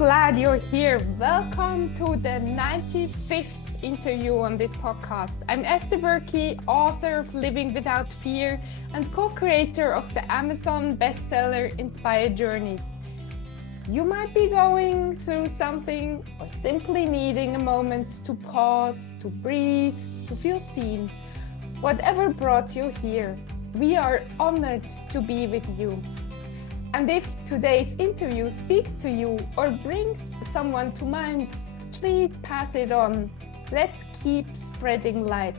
glad you're here. Welcome to the 95th interview on this podcast. I'm Esther Buerki, author of Living Without Fear and co-creator of the Amazon bestseller Inspired Journeys. You might be going through something or simply needing a moment to pause, to breathe, to feel seen. Whatever brought you here, we are honored to be with you. And if today's interview speaks to you or brings someone to mind, please pass it on. Let's keep spreading light.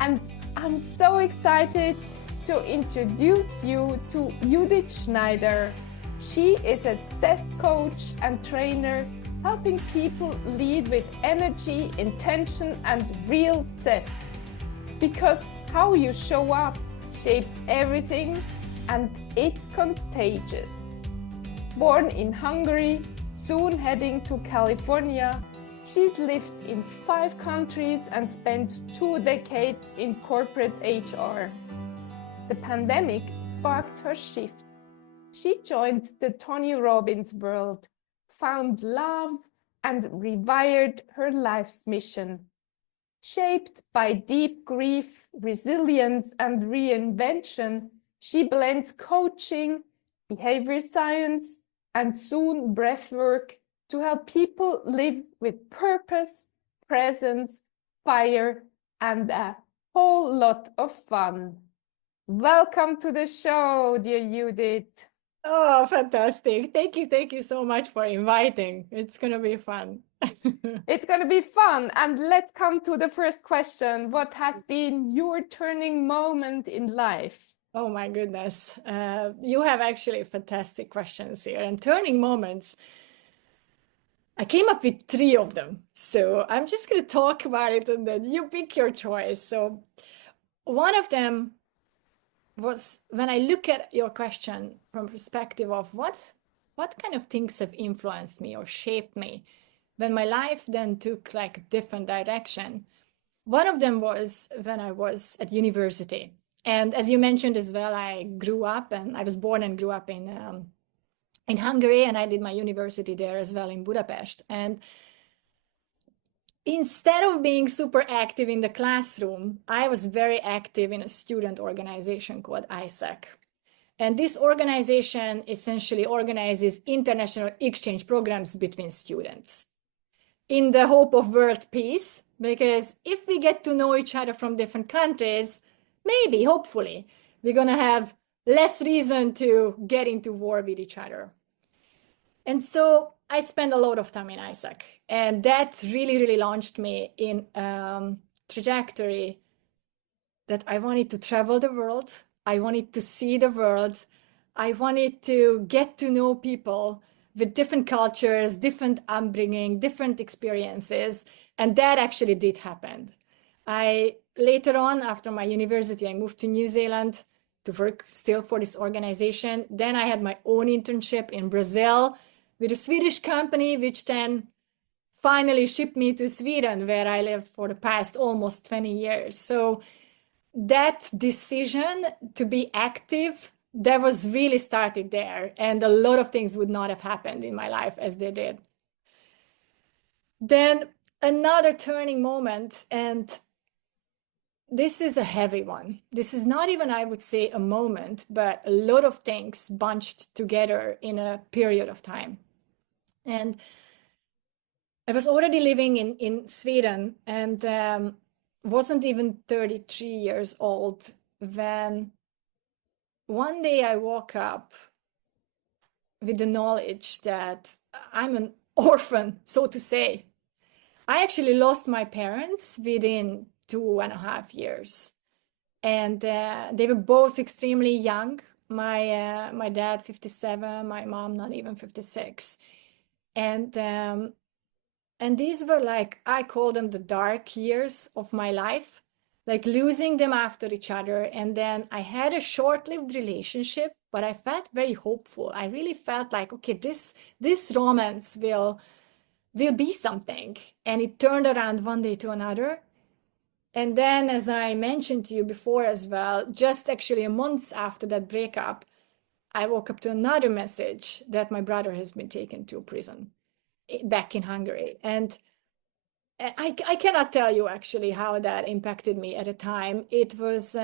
And I'm so excited to introduce you to Judit Schneider. She is a Zest Coach and Trainer, helping people lead with energy, intention, and real zest. Because how you show up shapes everything, and it's contagious. Born in Hungary, soon heading to California, she's lived in 5 countries and spent 2 decades in corporate HR. The pandemic sparked her shift. She joined the Tony Robbins world, found love, and rewired her life's mission. Shaped by deep grief, resilience, and reinvention, she blends coaching, behaviour science, and soon breathwork to help people live with purpose, presence, fire, and a whole lot of fun. Welcome to the show, dear Judit. Oh, fantastic. Thank you so much for inviting. It's going to be fun. It's going to be fun. And let's come to the first question. What has been your turning moment in life? Oh my goodness. You have actually fantastic questions here. And turning moments, I came up with 3 of them. So I'm just going to talk about it and then you pick your choice. So one of them was when I look at your question from perspective of what kind of things have influenced me or shaped me when my life then took like a different direction. One of them was when I was at university. And as you mentioned as well, I was born and grew up in Hungary, and I did my university there as well in Budapest. And instead of being super active in the classroom, I was very active in a student organization called ISAC. And this organization essentially organizes international exchange programs between students in the hope of world peace, because if we get to know each other from different countries, maybe, hopefully, we're going to have less reason to get into war with each other. And so I spent a lot of time in ISAC, and that really launched me in trajectory that I wanted to travel the world. I wanted to see the world. I wanted to get to know people with different cultures, different upbringing, different experiences. And that actually did happen. Later on, after my university, I moved to New Zealand to work still for this organization. Then I had my own internship in Brazil with a Swedish company, which then finally shipped me to Sweden, where I lived for the past almost 20 years. So that decision to be active, that was really started there. And a lot of things would not have happened in my life as they did. Then another turning moment, and this is a heavy one. This is not even, I would say, a moment, but a lot of things bunched together in a period of time. And I was already living in Sweden and wasn't even 33 years old when one day I woke up with the knowledge that I'm an orphan, so to say. I actually lost my parents within 2.5 years. And they were both extremely young. My dad, 57, my mom, not even 56. And these were like, I call them the dark years of my life, like losing them after each other. And then I had a short-lived relationship, but I felt very hopeful. I really felt like, okay, this romance will be something. And it turned around one day to another. And then, as I mentioned to you before as well, just actually a month after that breakup, I woke up to another message that my brother has been taken to prison. back in Hungary. And I cannot tell you actually how that impacted me at the time. It was,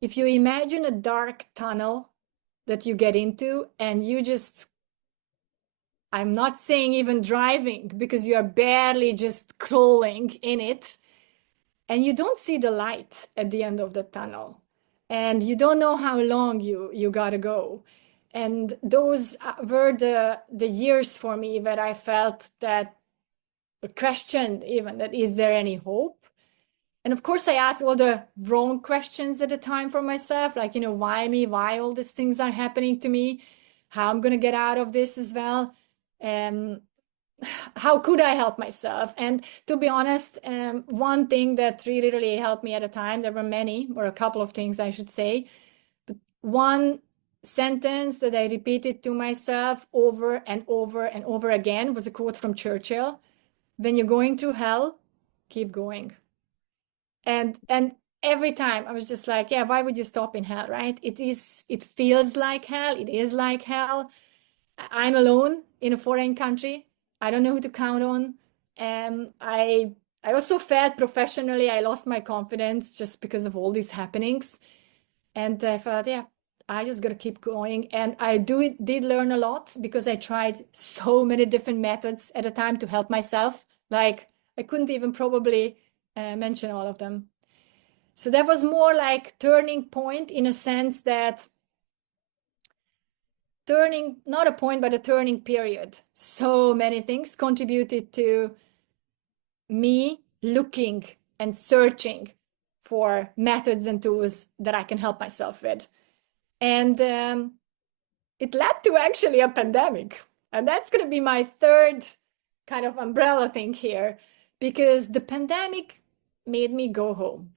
if you imagine a dark tunnel that you get into and you just, I'm not saying even driving, because you are barely just crawling in it, and you don't see the light at the end of the tunnel, and you don't know how long you gotta go. And those were the years for me where I felt that, questioned even, that is there any hope? And of course I asked all the wrong questions at the time for myself, like, why me, why all these things are happening to me, how I'm gonna get out of this as well, how could I help myself? And to be honest, one thing that really helped me at a time, there were many, or a couple of things I should say, but one sentence that I repeated to myself over and over and over again was a quote from Churchill: when you're going through hell, keep going. And every time I was just like, yeah, why would you stop in hell, right? It feels like hell. It is like hell. I'm alone in a foreign country. I don't know who to count on. I also felt professionally, I lost my confidence just because of all these happenings. And I thought, yeah, I just got to keep going. And I did learn a lot, because I tried so many different methods at a time to help myself. Like, I couldn't even probably mention all of them. So that was more like turning point, in a sense that not a point, but a turning period. So many things contributed to me looking and searching for methods and tools that I can help myself with. And it led to actually a pandemic. And that's going to be my third kind of umbrella thing here, because the pandemic made me go home.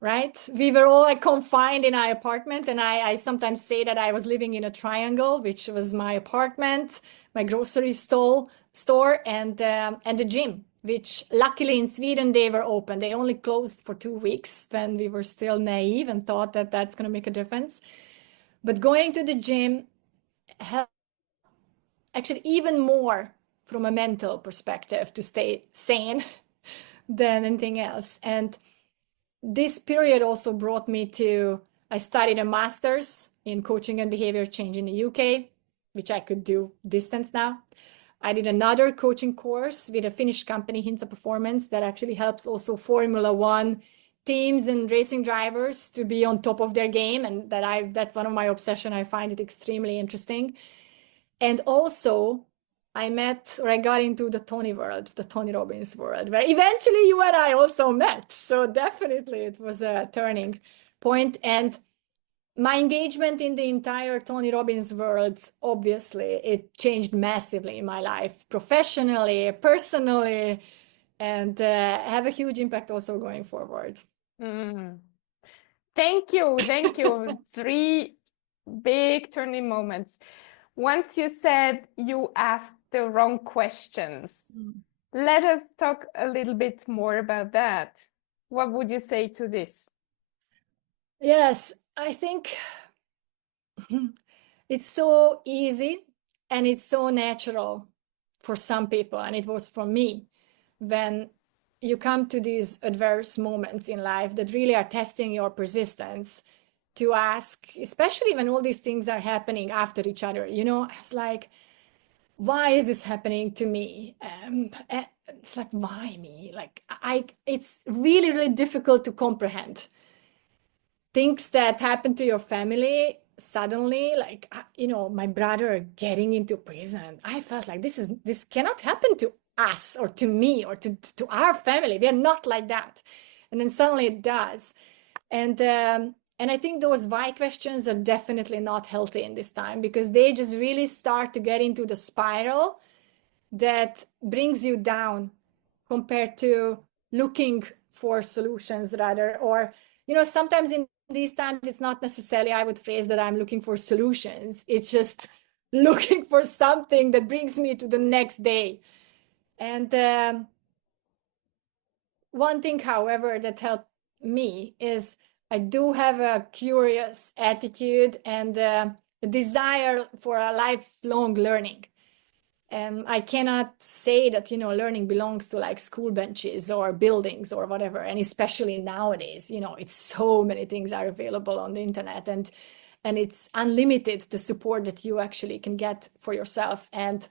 Right? We were all like confined in our apartment, and I sometimes say that I was living in a triangle, which was my apartment, my grocery store, and the gym, which luckily in Sweden they were open. They only closed for 2 weeks when we were still naive and thought that that's going to make a difference. But going to the gym helped actually even more from a mental perspective to stay sane than anything else. And this period also brought me to, I studied a master's in coaching and behavior change in the UK, which I could do distance now. I did another coaching course with a Finnish company, Hinta Performance, that actually helps also Formula One teams and racing drivers to be on top of their game. And that's one of my obsession. I find it extremely interesting. And also I got into the Tony world, the Tony Robbins world, where eventually you and I also met. So definitely it was a turning point. And my engagement in the entire Tony Robbins world, obviously, it changed massively in my life, professionally, personally, and have a huge impact also going forward. Mm. Thank you. Thank you. 3 big turning moments. Once you said you asked the wrong questions. Let us talk a little bit more about that. What would you say to this? Yes, I think it's so easy and it's so natural for some people, and it was for me, when you come to these adverse moments in life that really are testing your persistence, to ask, especially when all these things are happening after each other, it's like, why is this happening to me? It's like, why me? Like, it's really difficult to comprehend things that happen to your family suddenly, like, my brother getting into prison. I felt like this cannot happen to us or to me or to our family. We are not like that. And then suddenly it does. And I think those why questions are definitely not healthy in this time, because they just really start to get into the spiral that brings you down compared to looking for solutions rather. Or, sometimes in these times, it's not necessarily, I would phrase that I'm looking for solutions. It's just looking for something that brings me to the next day. And one thing, however, that helped me is I do have a curious attitude and a desire for a lifelong learning. I cannot say that, learning belongs to like school benches or buildings or whatever. And especially nowadays, it's so many things are available on the internet, and it's unlimited, the support that you actually can get for yourself. And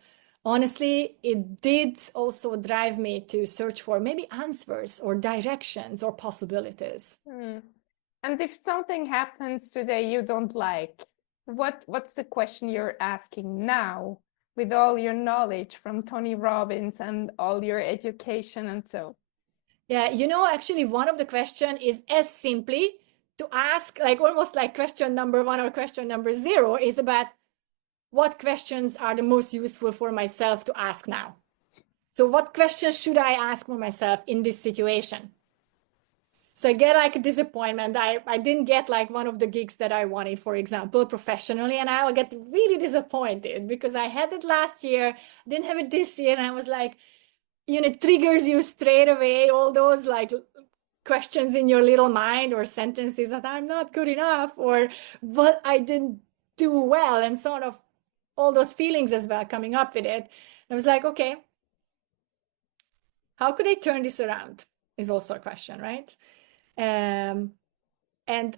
honestly, it did also drive me to search for maybe answers or directions or possibilities. And if something happens today you don't like, what's the question you're asking now with all your knowledge from Tony Robbins and all your education and so? Yeah, actually one of the question is as simply to ask, like almost like question number 1 or question number 0 is about what questions are the most useful for myself to ask now. So what questions should I ask for myself in this situation? So I get like a disappointment. I didn't get like one of the gigs that I wanted, for example, professionally, and I will get really disappointed because I had it last year, didn't have it this year, and I was like, it triggers you straight away, all those like questions in your little mind or sentences that I'm not good enough or what I didn't do well, and sort of all those feelings as well coming up with it. I was like, okay, how could I turn this around is also a question, right? And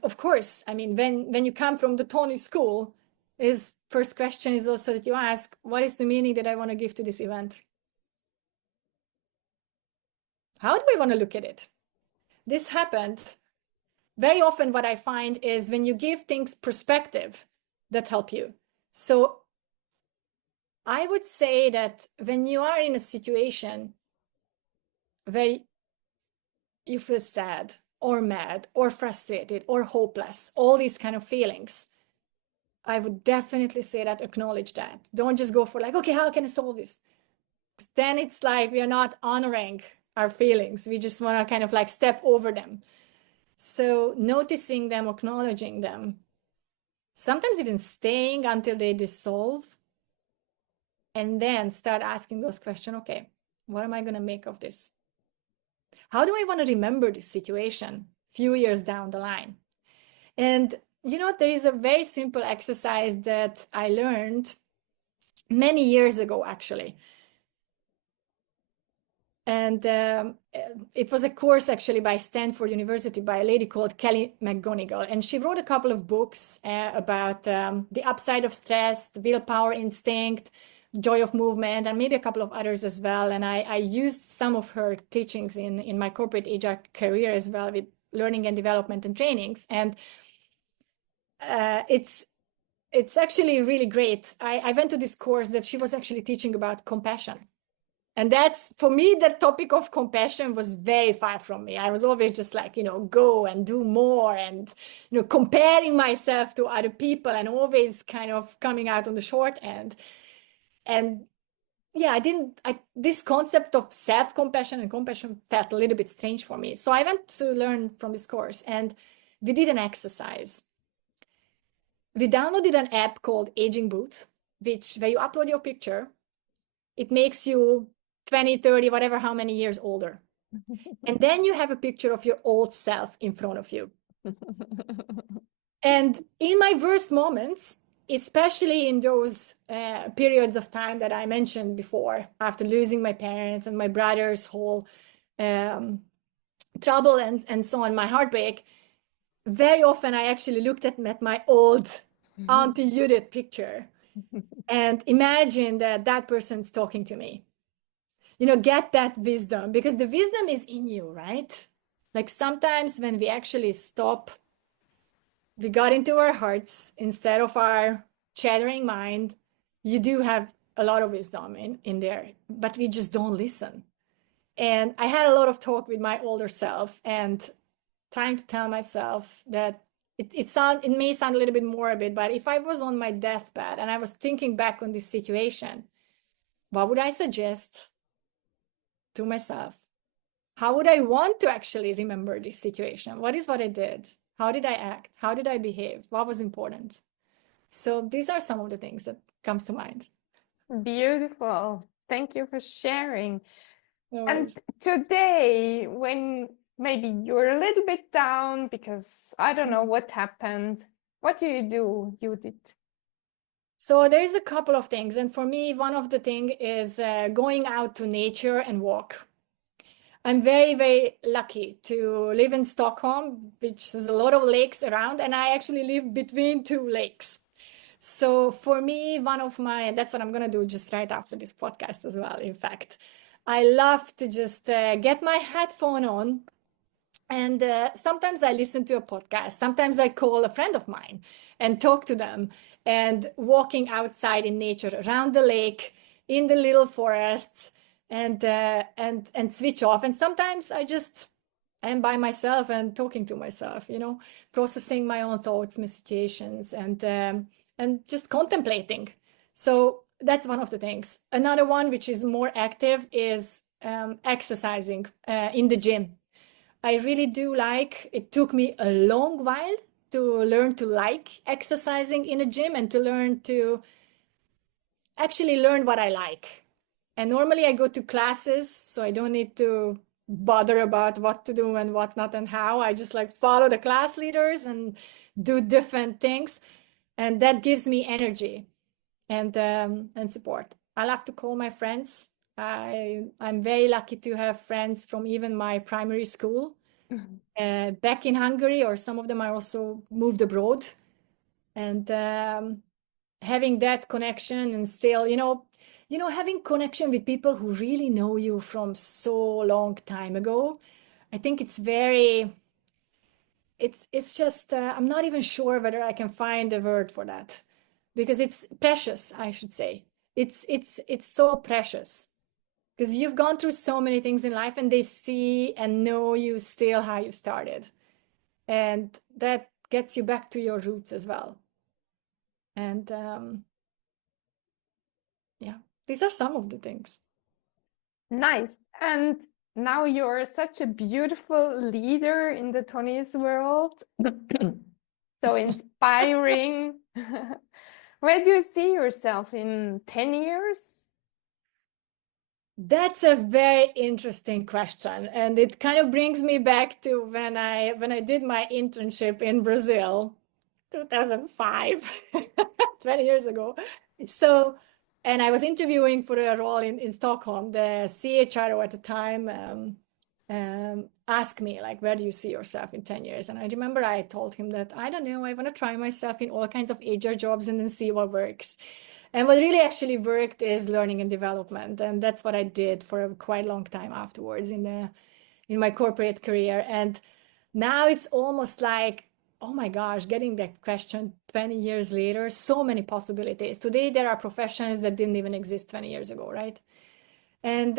of course, I mean, when you come from the Tony school, his first question is also that you ask, what is the meaning that I want to give to this event? How do I want to look at it? This happened very often. What I find is when you give things perspective, that help you. So I would say that when you are in a situation where you feel sad or mad or frustrated or hopeless, all these kind of feelings, I would definitely say that acknowledge that. Don't just go for like, okay, how can I solve this? Then it's like we are not honoring our feelings. We just want to kind of like step over them. So noticing them, acknowledging them, sometimes even staying until they dissolve, and then start asking those questions. Okay, what am I going to make of this? How do I want to remember this situation a few years down the line? And there is a very simple exercise that I learned many years ago, actually. And it was a course actually by Stanford University by a lady called Kelly McGonigal. And she wrote a couple of books about the upside of stress, the willpower instinct, joy of movement, and maybe a couple of others as well. And I used some of her teachings in my corporate HR career as well, with learning and development and trainings. And it's actually really great. I went to this course that she was actually teaching about compassion. And that's, for me, the topic of compassion was very far from me. I was always just like, go and do more and, comparing myself to other people and always kind of coming out on the short end. And yeah, this concept of self-compassion and compassion felt a little bit strange for me. So I went to learn from this course, and we did an exercise. We downloaded an app called Aging Booth, where you upload your picture. It makes you 20, 30, whatever, how many years older. And then you have a picture of your old self in front of you. And in my worst moments, especially in those periods of time that I mentioned before, after losing my parents and my brother's whole trouble and so on, my heartbreak, very often I actually looked at my old Auntie Judith picture and imagine that person's talking to me. Get that wisdom, because the wisdom is in you, right? Like sometimes when we actually stop, we got into our hearts instead of our chattering mind, you do have a lot of wisdom in there, but we just don't listen. And I had a lot of talk with my older self and trying to tell myself that it may sound a little bit morbid, but if I was on my deathbed and I was thinking back on this situation, what would I suggest to myself? How would I want to actually remember this situation? What is what I did? How did I act? How did I behave? What was important? So these are some of the things that comes to mind. Beautiful. Thank you for sharing. No And worries. today, when maybe you're a little bit down because I don't know what happened, what do you do, Judith? So there's a couple of things. And for me, one of the thing is going out to nature and walk. I'm very, very lucky to live in Stockholm, which is a lot of lakes around, and I actually live between two lakes. So for me, that's what I'm going to do just right after this podcast as well. In fact, I love to just get my headphone on, and sometimes I listen to a podcast. Sometimes I call a friend of mine and talk to them, and walking outside in nature around the lake, in the little forests, and switch off. And sometimes I just am by myself and talking to myself, processing my own thoughts, my situations, and just contemplating. So that's one of the things. Another one, which is more active, is exercising in the gym. I really do like, it took me a long while to learn to like exercising in a gym and to actually learn what I like. And normally I go to classes, so I don't need to bother about what to do and what not and how. I just like follow the class leaders and do different things. And that gives me energy and support. I love to call my friends. I'm very lucky to have friends from even my primary school back in Hungary, or some of them are also moved abroad. And having that connection and still, having connection with people who really know you from so long time ago. I think it's just, I'm not even sure whether I can find a word for that, because it's precious, I should say. It's so precious because you've gone through so many things in life and they see and know you still how you started. And that gets you back to your roots as well. And yeah, these are some of the things. Nice. And now you're such a beautiful leader in the Tony's world. So inspiring. Where do you see yourself in 10 years? That's a very interesting question, and it kind of brings me back to when I did my internship in Brazil, 2005, 20 years ago. So, and I was interviewing for a role in Stockholm. The CHRO at the time asked me, like, where do you see yourself in 10 years? And I remember I told him that, I don't know, I want to try myself in all kinds of HR jobs and then see what works. And what really actually worked is learning and development. And that's what I did for a quite long time afterwards in my corporate career. And now it's almost like, oh my gosh, getting that question 20 years later, so many possibilities. Today, there are professions that didn't even exist 20 years ago, right? And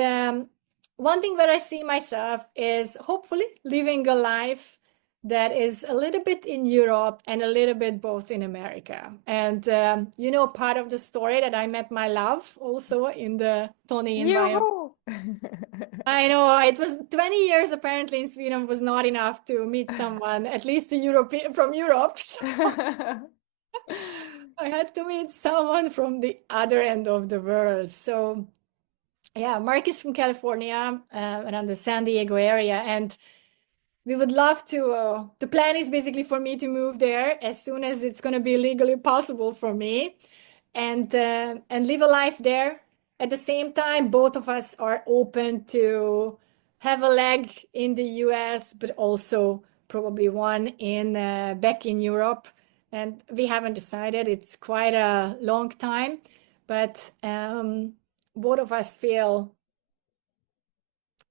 one thing where I see myself is hopefully living a life that is a little bit in Europe and a little bit both in America. And part of the story that I met my love also in the Tony environment. Yoo-hoo! I know it was 20 years apparently in Sweden was not enough to meet someone, at least a European from Europe. So I had to meet someone from the other end of the world. So yeah, Mark is from California, around the San Diego area, and we would love to. The plan is basically for me to move there as soon as it's going to be legally possible for me, and live a life there. At the same time, both of us are open to have a leg in the US, but also probably one in back in Europe. And we haven't decided. It's quite a long time, but both of us feel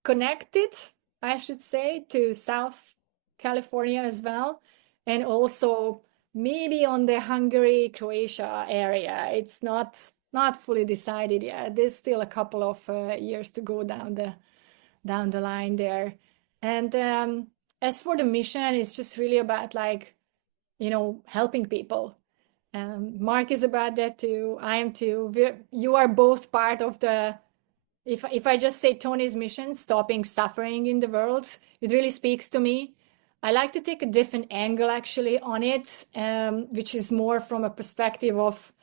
connected, I should say, to South California as well, and also maybe on the Hungary, Croatia area. It's not fully decided yet. There's still a couple of years to go down the line there. And as for the mission, it's just really about helping people. Mark is about that too. I am too. You are both part of the. If I just say Tony's mission, stopping suffering in the world, it really speaks to me. I like to take a different angle actually on it, which is more from a perspective of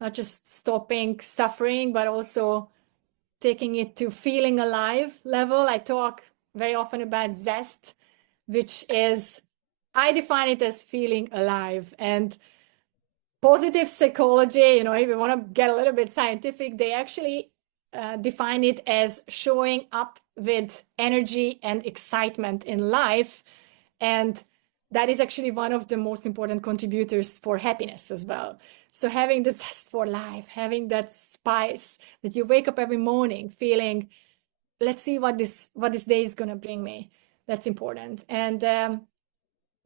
not just stopping suffering, but also taking it to feeling alive level. I talk very often about Zest, which is, I define it as feeling alive. And positive psychology, you know, if you want to get a little bit scientific, they actually define it as showing up with energy and excitement in life. And that is actually one of the most important contributors for happiness as well. So having the zest for life, having that spice that you wake up every morning feeling, let's see what this day is going to bring me. That's important. And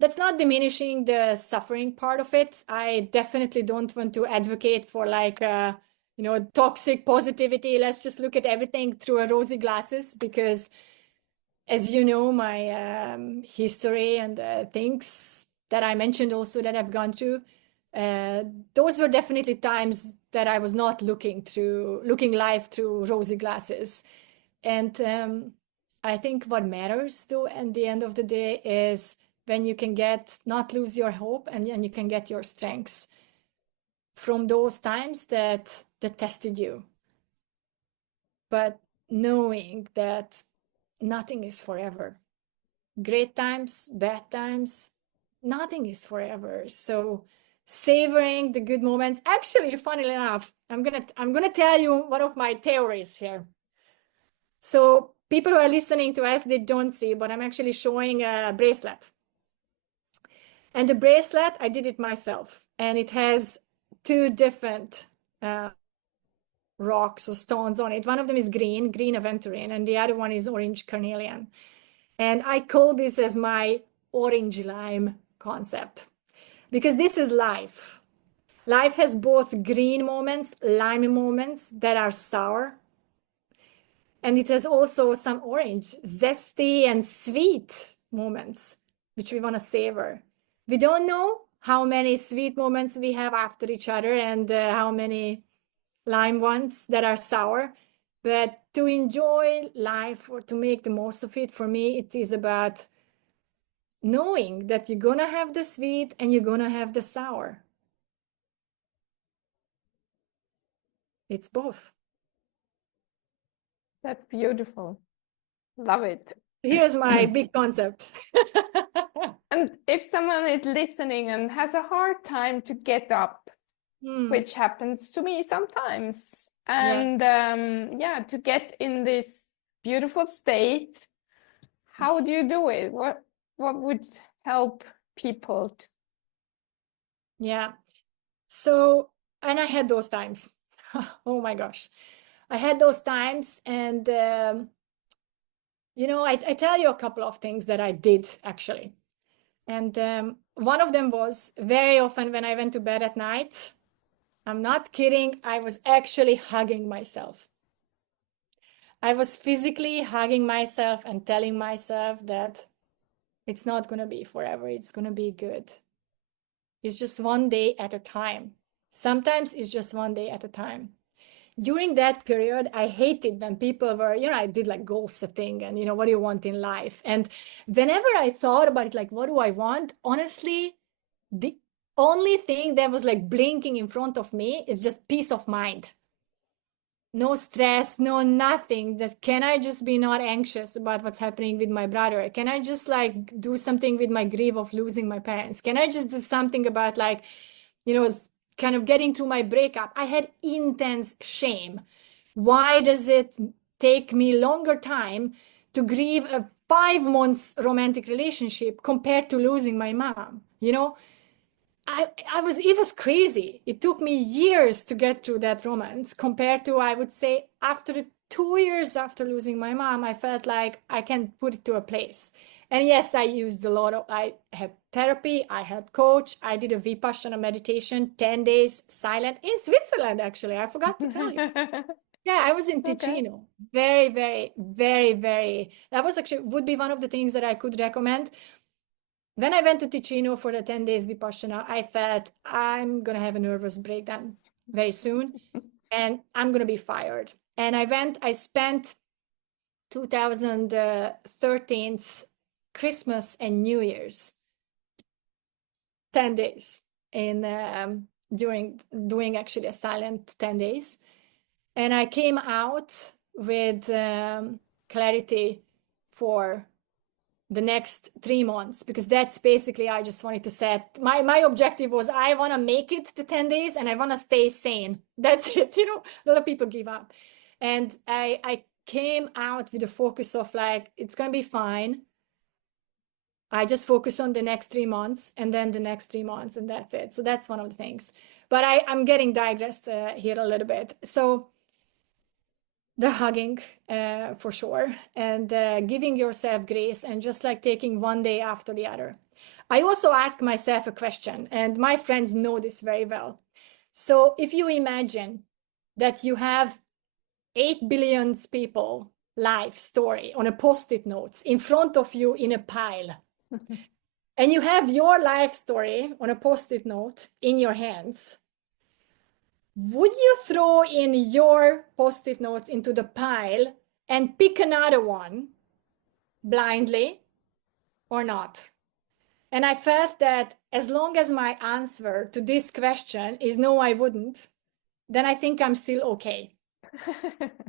that's not diminishing the suffering part of it. I definitely don't want to advocate for like, toxic positivity. Let's just look at everything through a rosy glasses, because as you know, my history and things that I mentioned also that I've gone through, those were definitely times that I was not looking life through rosy glasses. And I think what matters though at the end of the day is when you can not lose your hope, and you can get your strengths from those times that tested you. But knowing that nothing is forever. Great times, bad times, nothing is forever. So savoring the good moments. Actually, funnily enough, I'm gonna tell you one of my theories here. So people who are listening to us, they don't see, but I'm actually showing a bracelet. And the bracelet, I did it myself, and it has two different rocks or stones on it. One of them is green aventurine, and the other one is orange carnelian. And I call this as my orange lime concept, because this is life. Life has both green moments, lime moments that are sour, and it has also some orange, zesty and sweet moments, which we want to savor. We don't know how many sweet moments we have after each other, and how many lime ones that are sour. But to enjoy life or to make the most of it, for me, it is about knowing that you're going to have the sweet and you're going to have the sour. It's both. That's beautiful. Love it. Here's my big concept. And if someone is listening and has a hard time to get up, which happens to me sometimes, and to get in this beautiful state, how do you do it? What would help people? So, and I had those times. Oh my gosh. I had those times, and I tell you a couple of things that I did actually. And one of them was very often when I went to bed at night, I'm not kidding, I was actually hugging myself. I was physically hugging myself and telling myself that it's not going to be forever. It's going to be good. It's just one day at a time. Sometimes it's just one day at a time. During that period, I hated when people were, I did like goal setting and, what do you want in life? And whenever I thought about it, like, what do I want? Honestly, the only thing that was like blinking in front of me is just peace of mind. No stress, no nothing. Just, can I just be not anxious about what's happening with my brother? Can I just like do something with my grief of losing my parents? Can I just do something about like, kind of getting through my breakup? I had intense shame. Why does it take me longer time to grieve a 5 months romantic relationship compared to losing my mom? It was crazy. It took me years to get through that romance compared to, I would say, after 2 years after losing my mom, I felt like I can put it to a place. And yes, I used I had therapy, I had coach, I did a Vipassana meditation, 10 days silent in Switzerland, actually. I forgot to tell you. Yeah, I was in Ticino. Okay. Very, very, very, very, that was actually, would be one of the things that I could recommend. When I went to Ticino for the 10 days Vipassana, I felt I'm going to have a nervous breakdown very soon and I'm going to be fired. And I spent 2013 Christmas and New Year's 10 days in doing actually a silent 10 days. And I came out with clarity for the next 3 months, because that's basically, I just wanted to set, my objective was I want to make it to 10 days and I want to stay sane. That's it. You know, a lot of people give up. And I came out with a focus of like, it's going to be fine. I just focus on the next 3 months and then the next 3 months, and that's it. So that's one of the things. But I'm getting digressed here a little bit. So the hugging, for sure, and giving yourself grace, and just like taking one day after the other. I also ask myself a question, and my friends know this very well. So if you imagine that you have 8 billion people life story on a post-it notes in front of you in a pile, and you have your life story on a post-it note in your hands, would you throw in your post-it notes into the pile and pick another one blindly or not? And I felt that as long as my answer to this question is no, I wouldn't, then I think I'm still okay.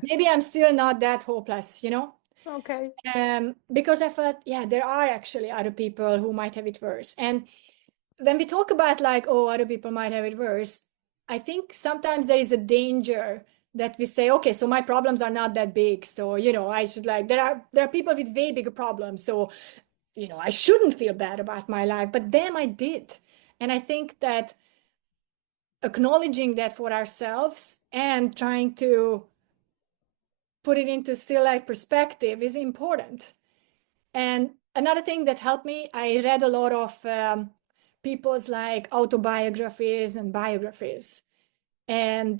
Maybe I'm still not that hopeless, you know? Okay. Because I felt, yeah, there are actually other people who might have it worse. And when we talk about like, oh, other people might have it worse, I think sometimes there is a danger that we say, okay, so my problems are not that big. So, you know, I should like, there are people with way bigger problems. So, you know, I shouldn't feel bad about my life, but damn, I did. And I think that acknowledging that for ourselves and trying to put it into still life perspective is important. And another thing that helped me, I read a lot of people's like autobiographies and biographies, and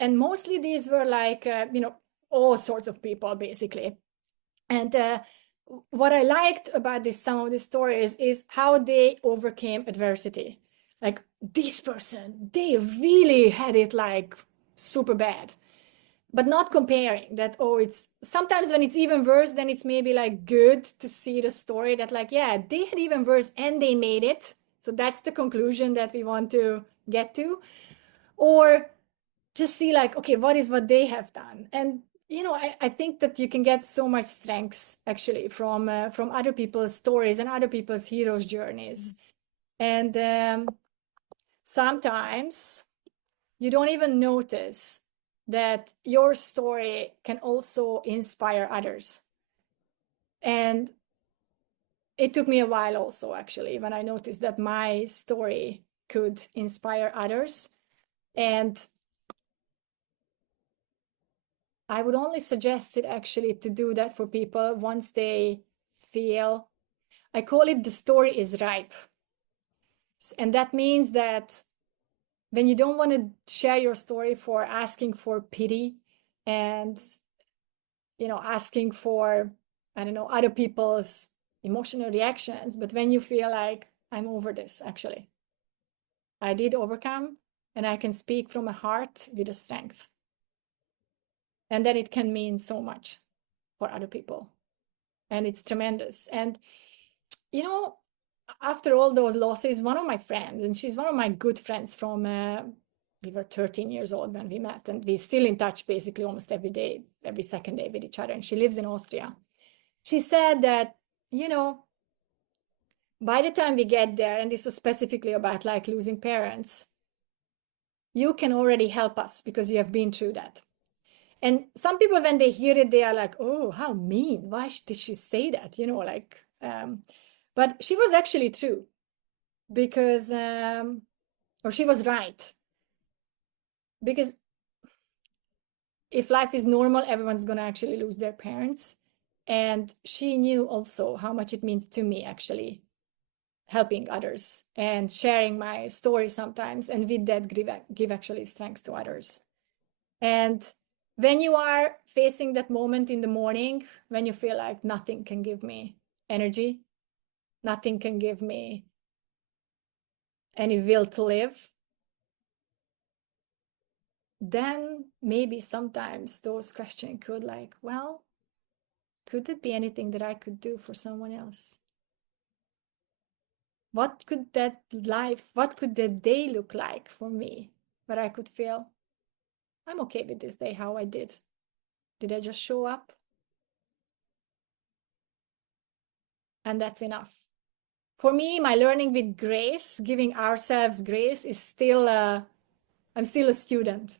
mostly these were like you know, all sorts of people basically. And what I liked about some of these stories is how they overcame adversity. Like this person, they really had it like super bad, but not comparing that. Oh, it's sometimes when it's even worse, then it's maybe like good to see the story that like, yeah, they had even worse and they made it. So that's the conclusion that we want to get to. Or just see like, okay, what they have done. And you know, I think that you can get so much strengths actually from other people's stories and other people's heroes' journeys. And sometimes you don't even notice that your story can also inspire others. And it took me a while also, actually, when I noticed that my story could inspire others. And I would only suggest it actually to do that for people once they feel, I call it the story is ripe. And that means that when you don't want to share your story for asking for pity and, you know, asking for, I don't know, other people's emotional reactions, but when you feel like I'm over this, actually, I did overcome and I can speak from a heart with a strength. And then it can mean so much for other people. And it's tremendous. And, you know, after all those losses, one of my friends, and she's one of my good friends from, we were 13 years old when we met, and we're still in touch basically almost every day, every second day with each other. And she lives in Austria. She said that, you know, by the time we get there, and this was specifically about like losing parents, you can already help us because you have been through that. And some people, when they hear it, they are like, oh, how mean. Why did she say that? You know, like, but she was actually true because, or she was right. Because if life is normal, everyone's going to actually lose their parents. And she knew also how much it means to me, actually, helping others and sharing my story sometimes. And with that, give actually strength to others. And when you are facing that moment in the morning, when you feel like nothing can give me energy, nothing can give me any will to live, then maybe sometimes those questions could like, well, could it be anything that I could do for someone else? What could that life, what could that day look like for me where I could feel, I'm okay with this day, how I did. Did I just show up? and that's enough. For me, my learning with grace, giving ourselves grace, is still I'm still a student.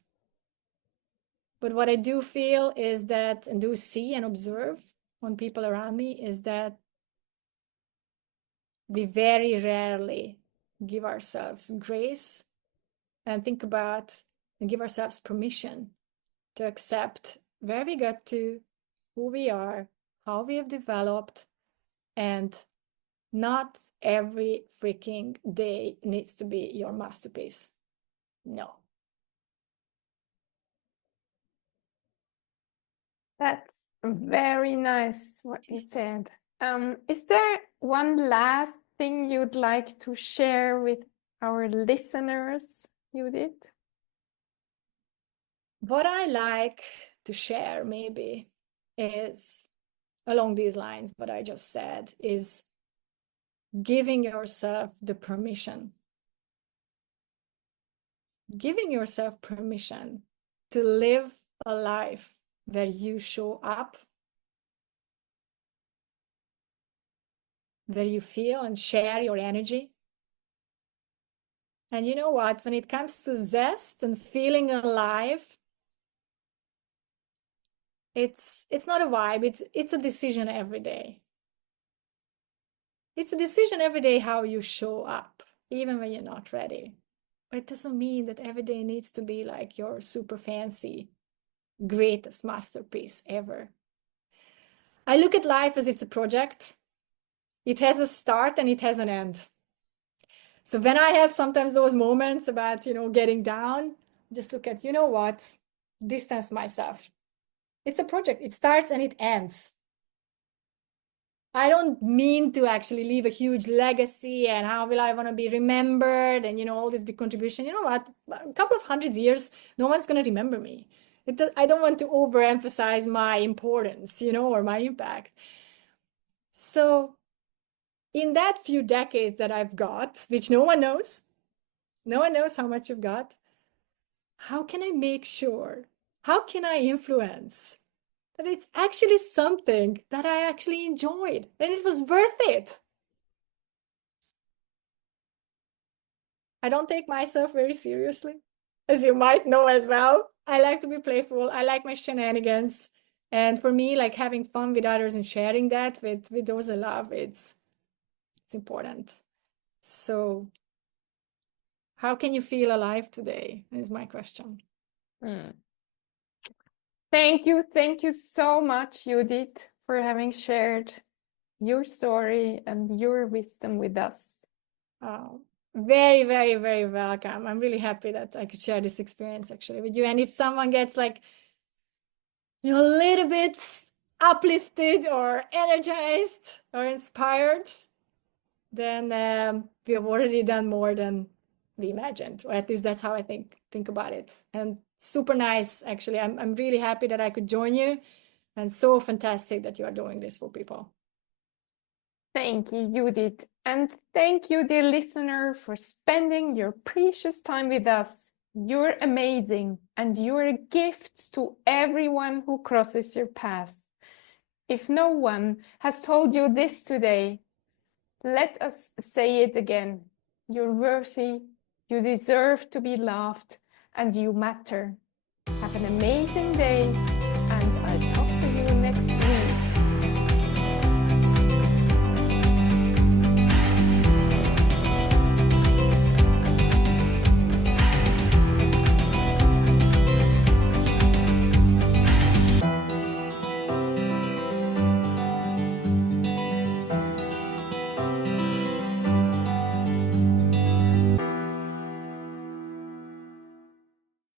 But what I do feel is that, and do see and observe on people around me, is that we very rarely give ourselves grace and think about and give ourselves permission to accept where we got to, who we are, how we have developed, and not every freaking day needs to be your masterpiece. No. That's very nice what you said. Is there one last thing you'd like to share with our listeners, Judith? What I like to share maybe is along these lines, what I just said, is giving yourself the permission. Giving yourself permission to live a life where you show up, where you feel and share your energy. And you know what? When it comes to zest and feeling alive, it's not a vibe, it's a decision every day. It's a decision every day how you show up, even when you're not ready. But it doesn't mean that every day needs to be like your super fancy, greatest masterpiece ever. I look at life as it's a project. It has a start and it has an end. So when I have sometimes those moments about, getting down, just look at, you know what, distance myself. It's a project. It starts and it ends. I don't mean to actually leave a huge legacy and how will I want to be remembered and, all this big contribution. You know what? A couple of hundred years, no one's going to remember me. I don't want to overemphasize my importance, or my impact. So in that few decades that I've got, which no one knows how much you've got, how can I make sure? How can I influence that it's actually something that I actually enjoyed and it was worth it? I don't take myself very seriously, as you might know as well. I like to be playful. I like my shenanigans. And for me, like having fun with others and sharing that with those I love, it's important. So how can you feel alive today is my question. Thank you so much, Judith, for having shared your story and your wisdom with us. Very, very, very welcome. I'm really happy that I could share this experience actually with you. And if someone gets like, a little bit uplifted or energized or inspired, then we have already done more than we imagined, or at least that's how I think about it. And super nice, actually. I'm really happy that I could join you, and so fantastic that you are doing this for people. Thank you, Judith. And thank you, dear listener, for spending your precious time with us. You're amazing, and you're a gift to everyone who crosses your path. If no one has told you this today, let us say it again. You're worthy, you deserve to be loved, and you matter. Have an amazing day.